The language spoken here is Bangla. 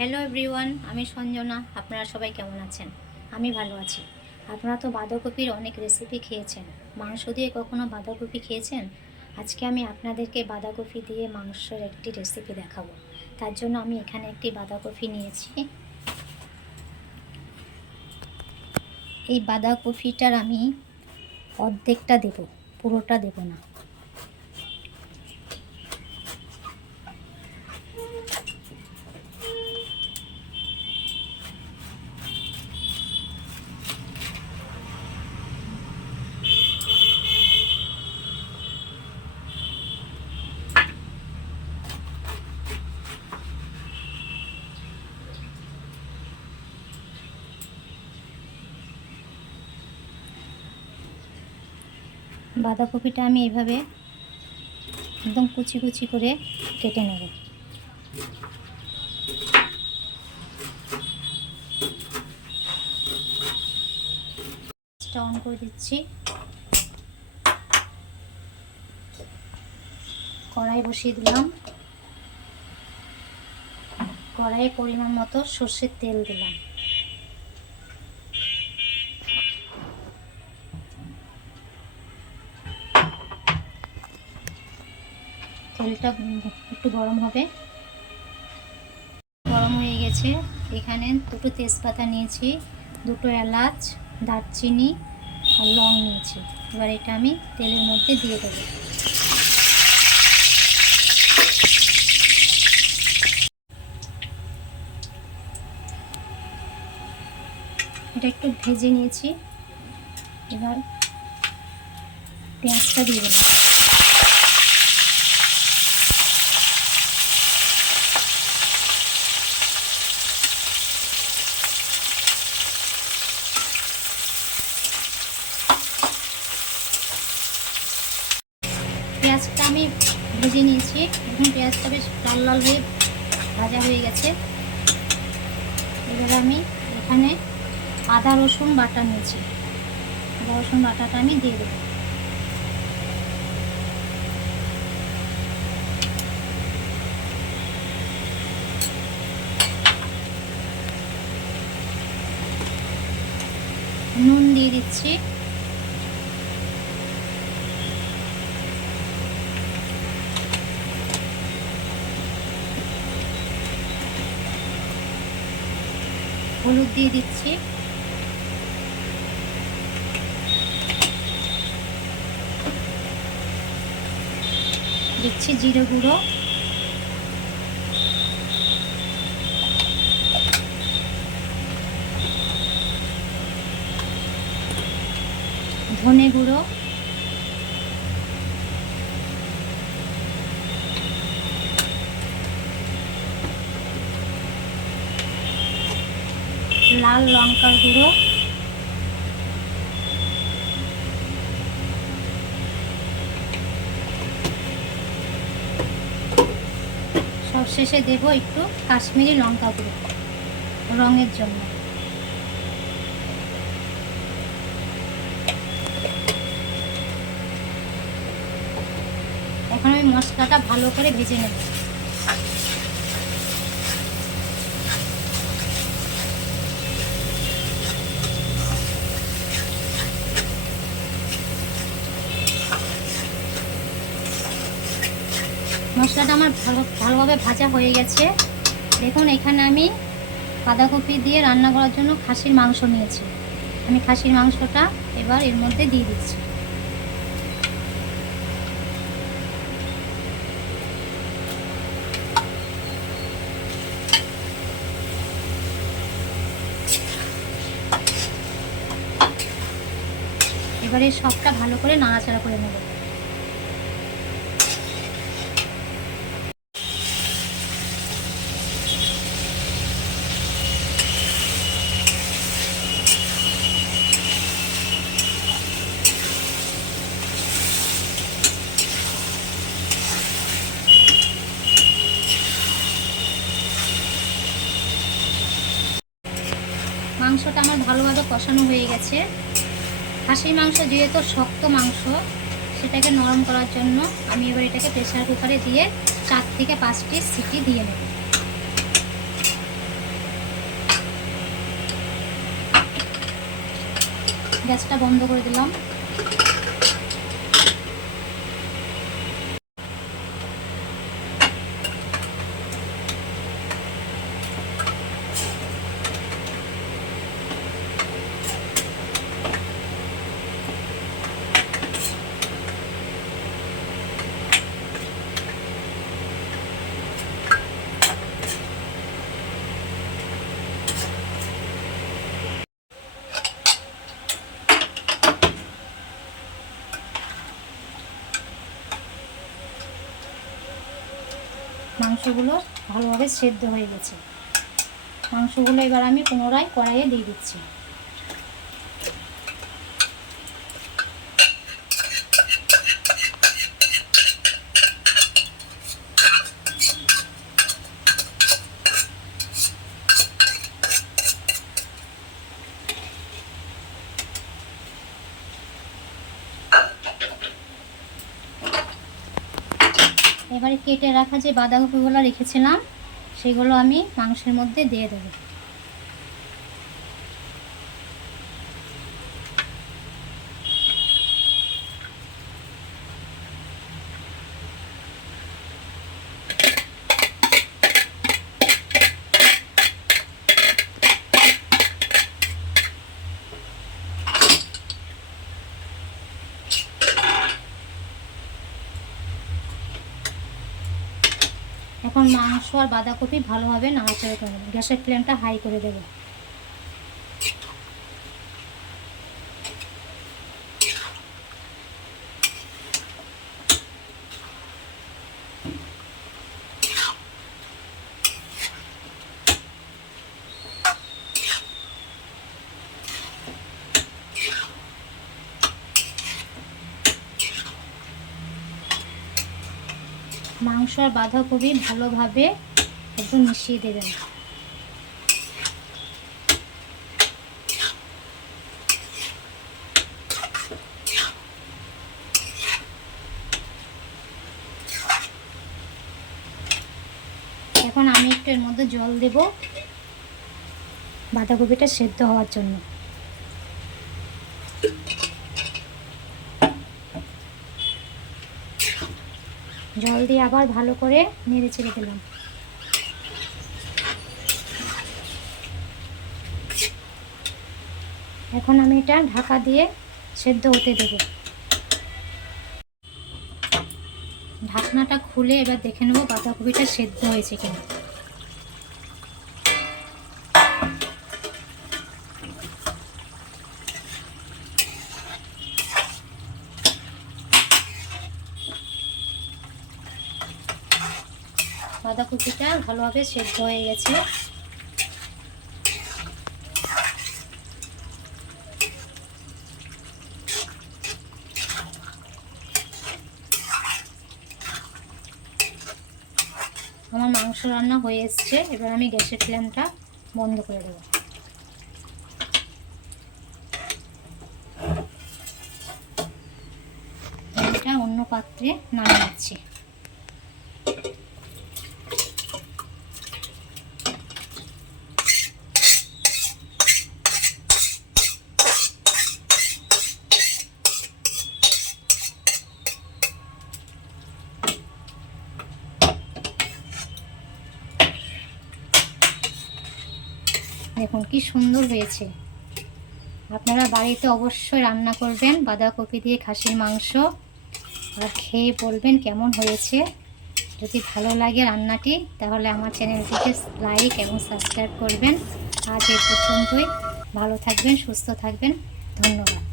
হ্যালো এভরিওয়ান আমি সঞ্জনা, আপনারা সবাই কেমন আছেন? আমি ভালো আছি। আপনারা তো বাঁধাকপির অনেক রেসিপি খেয়েছেন। মাংস দিয়ে কখনো বাঁধাকপি খেয়েছেন? আজকে আমি আপনাদেরকে বাঁধাকপি দিয়ে মাংসের একটি রেসিপি দেখাবো। তার জন্য আমি এখানে একটি বাঁধাকপি নিয়েছি। এই বাঁধাকপিটার আমি অর্ধেকটা দেব, পুরোটা দেব না। বাঁধাকপিটা আমি এভাবে একদম কুচি কুচি করে কেটে নেব। অন করে দিচ্ছি। কড়াই বসিয়ে দিলাম। কড়াইয়ে পরিমাণ মতো সর্ষের তেল দিলাম। তেলটা একটু গরম হবে। গরম হয়ে গেছে। এখানে দুটো তেজপাতা নিয়েছি, দুটো এলাচ, দারচিনি আর লং নিয়েছি। এবার এটা আমি তেলের মধ্যে দিয়ে দেবো। এটা একটু ভেজে নিয়েছি। এবার পেঁয়াজটা দিয়ে দেবো। পেঁয়াজটা আমি ভেজে নিয়েছি। এখন পেঁয়াজটা বেশ লাল লাল হয়ে ভাজা হয়ে গেছে। এবার আমি এখানে আদা, রসুন বাটা নিয়েছি। আদা, রসুন বাটাটা আমি দিয়ে দেবো। নুন দিয়ে দিচ্ছি। হলুদ দিয়ে দিচ্ছি। দিচ্ছি জিরে গুঁড়ো। ধনে গুঁড়ো। লাল লঙ্কার গুঁড়ো। সব শেষে দেব একটু কাশ্মীরি লঙ্কা গুঁড়ো, রঙের জন্য। এখন আমি মশলাটা ভালো করে ভেজে নেব। মশলাটা আমার ভালো ভালোভাবে ভাজা হয়ে গেছে। দেখুন, এখানে আমি বাঁধাকপি দিয়ে রান্না করার জন্য খাসির মাংস নিয়েছি। আমি খাসির মাংসটা এবার এর মধ্যে দিয়ে দিচ্ছি। এবারে সবটা ভালো করে নাড়াচাড়া করে নেব। মাংসটা আমার ভালোভাবে কষানো হয়ে গেছে। খাসির মাংস যেহেতু শক্ত মাংস, সেটাকে নরম করার জন্য আমি এবার এটাকে প্রেশার কুকারে দিয়ে চার থেকে পাঁচটি সিটি দিয়ে নেব। গ্যাসটা বন্ধ করে দিলাম। মাংসগুলো ভালোভাবে সেদ্ধ হয়ে গেছে। মাংসগুলো এবার আমি পুনরায় কড়াইয়ে দিয়ে দিচ্ছি। এবারে কেটে রাখা যে বাঁধাকপিগুলো রেখেছিলাম সেগুলো আমি মাংসের মধ্যে দিয়ে দেবো। এখন মাংস আর বাঁধাকপি ভালোভাবে নাড়াচাড়া করে গ্যাসের ফ্লেমটা হাই করে দেবো। মাংস আর বাঁধাকপি ভালোভাবে একদম মিশিয়ে দেবেন। এখন আমি একটু এর মধ্যে জল দেব বাঁধাকপিটা সেদ্ধ হওয়ার জন্য। জল দিয়ে আবার ভালো করে নেড়ে ছেড়ে দিলাম। এখন আমি এটা ঢাকা দিয়ে সেদ্ধ হতে দেব। ঢাকনাটা খুলে এবার দেখে নেব বাঁধাকপিটা সেদ্ধ হয়েছে কিনা। বাঁধাকপিটা ভালোভাবে সেদ্ধ হয়ে গেছে। আমার মাংস রান্না হয়ে এসছে, এবার আমি গ্যাসের ফ্লেমটা বন্ধ করে দেবো। অন্য পাত্রে নামিয়ে নিচ্ছি। দেখুন, কি সুন্দর হয়েছে। আপনারা বাড়িতে অবশ্যই রান্না করবেন, বাঁধাকপি দিয়ে খাসির মাংস। আর খেয়ে বলবেন কেমন হয়েছে। যদি ভালো লাগে রান্নাটি, তাহলে আমার চ্যানেলটিকে লাইক এবং সাবস্ক্রাইব করবেন। আজ এই পর্যন্তই। ভালো থাকবেন, সুস্থ থাকবেন। ধন্যবাদ।